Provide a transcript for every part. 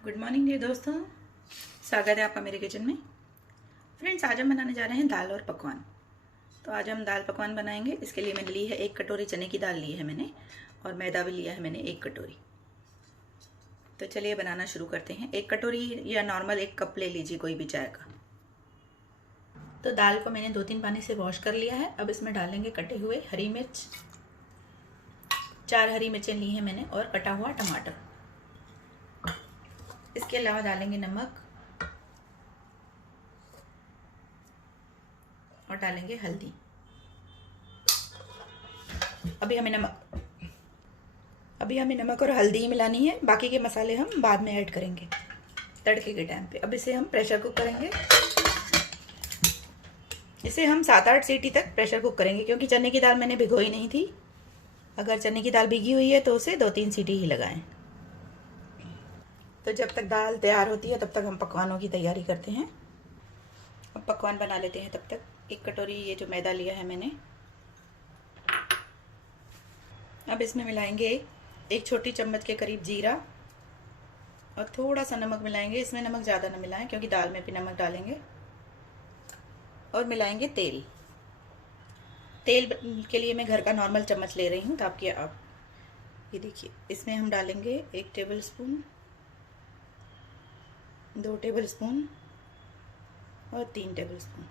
Good morning dear दोस्तों, स्वागत है आपका मेरे किचन में। फ्रेंड्स, आज हम बनाने जा रहे हैं दाल और पकवान। तो आज हम दाल पकवान बनाएंगे। इसके लिए मैंने ली है 1 कटोरी चने की दाल ली है मैंने, और मैदा भी लिया है मैंने 1 कटोरी। तो चलिए बनाना शुरू करते हैं। 1 कटोरी या नॉर्मल 1 कप ले लीजिए कोई भी चाय का। तो दाल को मैंने 2-3 पानी से वॉश कर लिया है। अब इसमें डालेंगे कटे हुए हरी मिर्च, 4 हरी मिर्चें ली हैं मैंने, और कटा हुआ टमाटर। इसके अलावा डालेंगे नमक और डालेंगे हल्दी। अभी हमें नमक और हल्दी मिलानी है, बाकी के मसाले हम बाद में ऐड करेंगे तड़के के टाइम पे। अब इसे हम प्रेशर कुक करेंगे। इसे हम 7-8 सीटी तक प्रेशर कुक करेंगे, क्योंकि चने की दाल मैंने भिगोई नहीं थी। अगर चने की दाल भीगी हुई है तो उसे 2-3 सीटी ही लगाएं। तो जब तक दाल तैयार होती है तब तक हम पकवानों की तैयारी करते हैं। अब पकवान बना लेते हैं तब तक। 1 कटोरी ये जो मैदा लिया है मैंने, अब इसमें मिलाएंगे 1 छोटी चम्मच के करीब जीरा, और थोड़ा सा नमक मिलाएंगे। इसमें नमक ज़्यादा ना मिलाएं, क्योंकि दाल में भी नमक डालेंगे। और मिलाएंगे तेल। तेल के लिए मैं घर का नॉर्मल चम्मच ले रही हूँ। तो आप ये देखिए, इसमें हम डालेंगे 1 टेबल स्पून, 2 टेबल स्पून और 3 टेबल स्पून।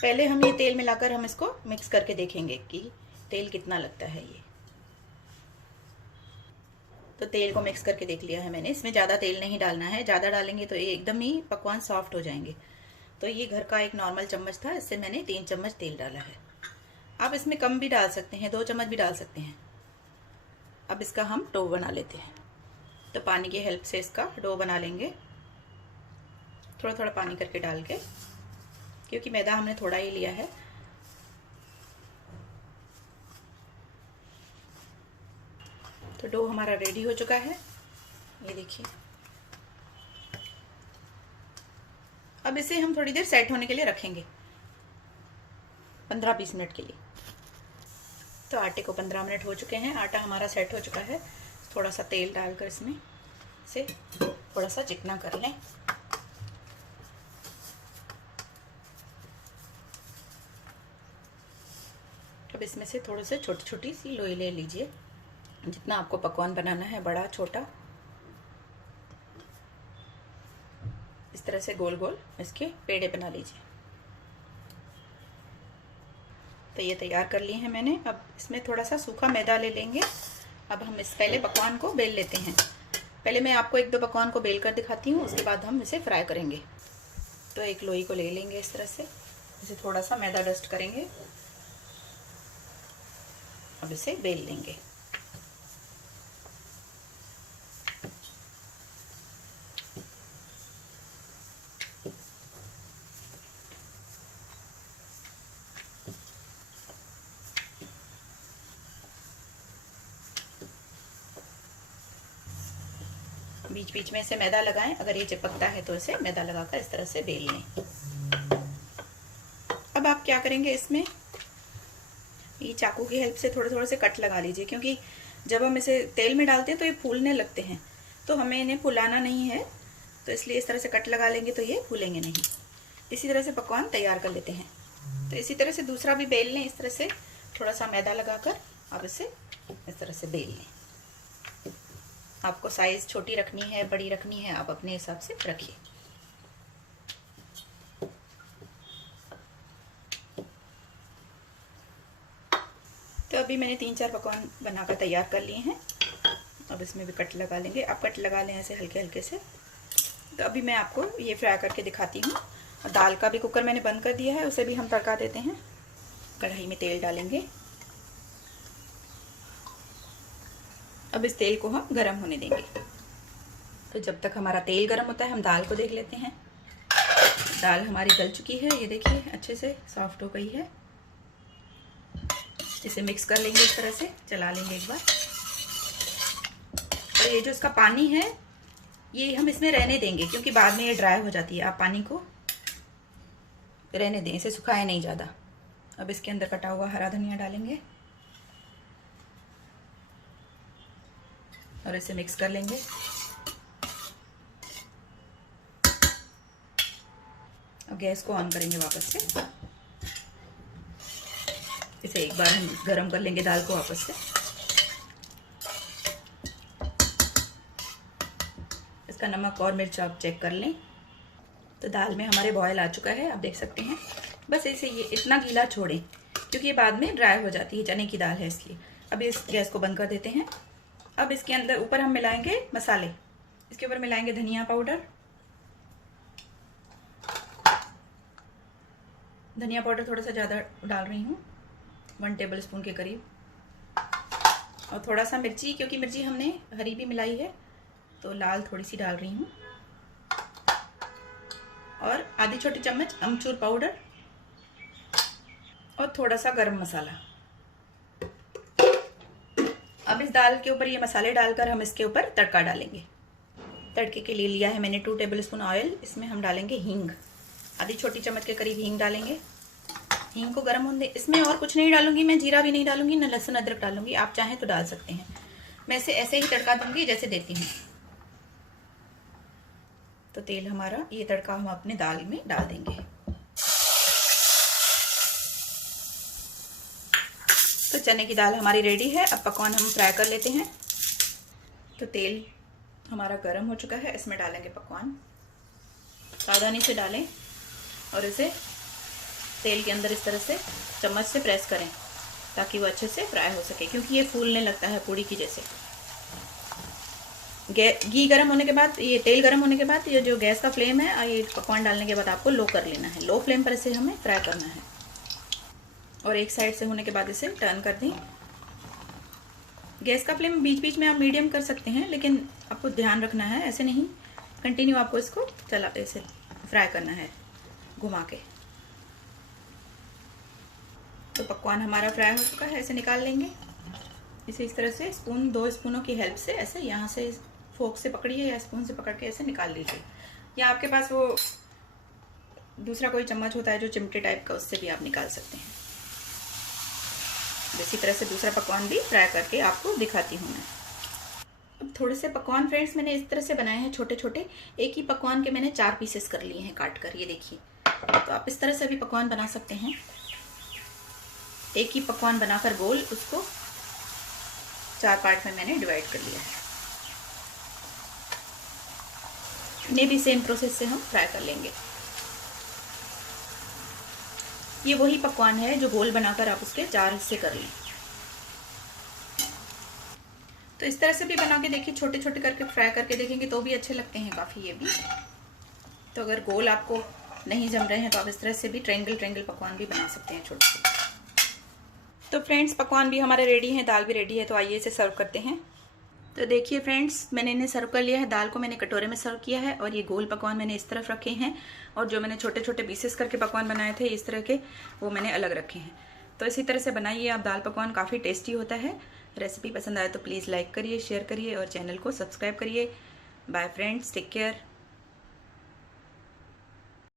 पहले हम ये तेल मिलाकर हम इसको मिक्स करके देखेंगे कि तेल कितना लगता है ये। तो तेल को मिक्स करके देख लिया है मैंने। इसमें ज़्यादा तेल नहीं डालना है, ज़्यादा डालेंगे तो ये एकदम ही पकवान सॉफ्ट हो जाएंगे। तो ये घर का एक नॉर्मल चम्मच था, इससे मैंने 3 चम्मच तेल डाला है। आप इसमें कम भी डाल सकते हैं, 2 चम्मच भी डाल सकते हैं। अब इसका हम डो बना लेते हैं। तो पानी की हेल्प से इसका डो बना लेंगे, थोड़ा थोड़ा पानी करके डाल के, क्योंकि मैदा हमने थोड़ा ही लिया है। तो डो हमारा रेडी हो चुका है, ये देखिए। अब इसे हम थोड़ी देर सेट होने के लिए रखेंगे, 15-20 मिनट के लिए। तो आटे को 15 मिनट हो चुके हैं, आटा हमारा सेट हो चुका है। थोड़ा सा तेल डालकर इसमें से थोड़ा सा चिकना कर लें। अब इसमें से थोड़े से छोटी छोटी सी लोई ले लीजिए, जितना आपको पकवान बनाना है, बड़ा छोटा। इस तरह से गोल गोल इसके पेड़े बना लीजिए। तो ये तैयार कर लिए हैं मैंने। अब इसमें थोड़ा सा सूखा मैदा ले लेंगे। अब हम पहले पकवान को बेल लेते हैं। पहले मैं आपको 1-2 पकवान को बेल कर दिखाती हूँ, उसके बाद हम इसे फ्राई करेंगे। तो एक लोई को ले लेंगे इस तरह से, इसे थोड़ा सा मैदा डस्ट करेंगे। अब इसे बेल लेंगे। बीच बीच में इसे मैदा लगाएं। अगर ये चिपकता है तो इसे मैदा लगाकर इस तरह से बेल लें। अब आप क्या करेंगे, इसमें ये चाकू की हेल्प से थोड़े थोड़े से कट लगा लीजिए, क्योंकि जब हम इसे तेल में डालते हैं तो ये फूलने लगते हैं। तो हमें इन्हें फुलाना नहीं है, तो इसलिए इस तरह से कट लगा लेंगे तो ये फूलेंगे नहीं। इसी तरह से पकवान तैयार कर लेते हैं। तो इसी तरह से दूसरा भी बेल लें, इस तरह से थोड़ा सा मैदा लगाकर। अब इसे इस तरह से बेल लें। आपको साइज छोटी रखनी है, बड़ी रखनी है, आप अपने हिसाब से रखिए। तो अभी मैंने 3-4 पकवान बनाकर तैयार कर लिए हैं। अब इसमें भी कट लगा लेंगे। आप कट लगा लें ऐसे हल्के हल्के से। तो अभी मैं आपको ये फ्राई करके दिखाती हूँ। और दाल का भी कुकर मैंने बंद कर दिया है, उसे भी हम तड़का देते हैं। कढ़ाई में तेल डालेंगे। अब इस तेल को हम गरम होने देंगे। तो जब तक हमारा तेल गरम होता है, हम दाल को देख लेते हैं। दाल हमारी गल चुकी है, ये देखिए, अच्छे से सॉफ्ट हो गई है। इसे मिक्स कर लेंगे, इस तरह से चला लेंगे एक बार। और ये जो इसका पानी है, ये हम इसमें रहने देंगे, क्योंकि बाद में ये ड्राई हो जाती है। आप पानी को रहने दें, इसे सुखाएं नहीं ज़्यादा। अब इसके अंदर कटा हुआ हरा धनिया डालेंगे और इसे मिक्स कर लेंगे। अब गैस को ऑन करेंगे वापस से। इसे एक बार हम गरम कर लेंगे दाल को वापस से। इसका नमक और मिर्च आप चेक कर लें। तो दाल में हमारे बॉयल आ चुका है, आप देख सकते हैं। बस इसे ये इतना गीला छोड़ें क्योंकि ये बाद में ड्राई हो जाती है, चने की दाल है इसलिए। अब इस गैस को बंद कर देते हैं। अब इसके अंदर ऊपर हम मिलाएंगे मसाले। इसके ऊपर मिलाएंगे धनिया पाउडर, धनिया पाउडर थोड़ा सा ज़्यादा डाल रही हूँ, 1 टेबल स्पून के करीब। और थोड़ा सा मिर्ची, क्योंकि मिर्ची हमने हरी भी मिलाई है तो लाल थोड़ी सी डाल रही हूँ। और आधी छोटी चम्मच अमचूर पाउडर और थोड़ा सा गरम मसाला। अब इस दाल के ऊपर ये मसाले डालकर हम इसके ऊपर तड़का डालेंगे। तड़के के लिए लिया है मैंने 2 टेबल स्पून ऑयल। इसमें हम डालेंगे हींग, आधी छोटी चम्मच के करीब हींग डालेंगे। हींग को गर्म होने, इसमें और कुछ नहीं डालूंगी मैं, जीरा भी नहीं डालूंगी, न लहसुन अदरक डालूंगी। आप चाहें तो डाल सकते हैं, मैं इसे ऐसे ही तड़का दूंगी जैसे देती हूँ। तो तेल हमारा, ये तड़का हम अपने दाल में डाल देंगे। तो चने की दाल हमारी रेडी है। अब पकवान हम फ्राई कर लेते हैं। तो तेल हमारा गर्म हो चुका है, इसमें डालेंगे पकवान। सावधानी से डालें और इसे तेल के अंदर इस तरह से चम्मच से प्रेस करें ताकि वो अच्छे से फ्राई हो सके, क्योंकि ये फूलने लगता है पूड़ी की जैसे। घी गर्म होने के बाद, ये तेल गर्म होने के बाद ये जो गैस का फ्लेम है, ये पकवान डालने के बाद आपको लो कर लेना है। लो फ्लेम पर इसे हमें फ्राई करना है। और एक साइड से होने के बाद इसे टर्न कर दें। गैस का फ्लेम बीच बीच में आप मीडियम कर सकते हैं, लेकिन आपको ध्यान रखना है, ऐसे नहीं कंटिन्यू आपको इसको ऐसे फ्राई करना है घुमा के। तो पकवान हमारा फ्राई हो चुका है, ऐसे निकाल लेंगे। इसे इस तरह से 2 स्पूनों की हेल्प से ऐसे यहाँ से फोक से पकड़िए या स्पून से पकड़ के ऐसे निकाल लीजिए, या आपके पास वो दूसरा कोई चम्मच होता है जो चिमटे टाइप का, उससे भी आप निकाल सकते हैं। इसी तरह से दूसरा पकवान भी फ्राई करके आपको दिखाती हूँ मैं। अब थोड़े से पकवान फ्रेंड्स मैंने इस तरह से बनाए हैं छोटे छोटे। एक ही पकवान के मैंने 4 पीसेस कर लिए हैं काट कर, ये देखिए। तो आप इस तरह से भी पकवान बना सकते हैं। एक ही पकवान बनाकर गोल, उसको 4 पार्ट में मैंने डिवाइड कर लिया है। इन्हें भी सेम प्रोसेस से हम फ्राई कर लेंगे। ये वही पकवान है जो गोल बनाकर आप उसके 4 हिस्से कर लें। तो इस तरह से भी बना के देखिए, छोटे छोटे करके फ्राई करके देखेंगे तो भी अच्छे लगते हैं काफ़ी ये भी। तो अगर गोल आपको नहीं जम रहे हैं तो आप इस तरह से भी ट्रायंगल पकवान भी बना सकते हैं छोटे छोटे। तो फ्रेंड्स पकवान भी हमारे रेडी हैं, दाल भी रेडी है। तो आइए इसे सर्व करते हैं। तो देखिए फ्रेंड्स, मैंने इन्हें सर्व कर लिया है। दाल को मैंने कटोरे में सर्व किया है और ये गोल पकवान मैंने इस तरफ रखे हैं, और जो मैंने छोटे छोटे पीसेस करके पकवान बनाए थे इस तरह के, वो मैंने अलग रखे हैं। तो इसी तरह से बनाइए आप दाल पकवान, काफ़ी टेस्टी होता है। रेसिपी पसंद आए तो प्लीज़ लाइक करिए, शेयर करिए और चैनल को सब्सक्राइब करिए। Bye friends, take care.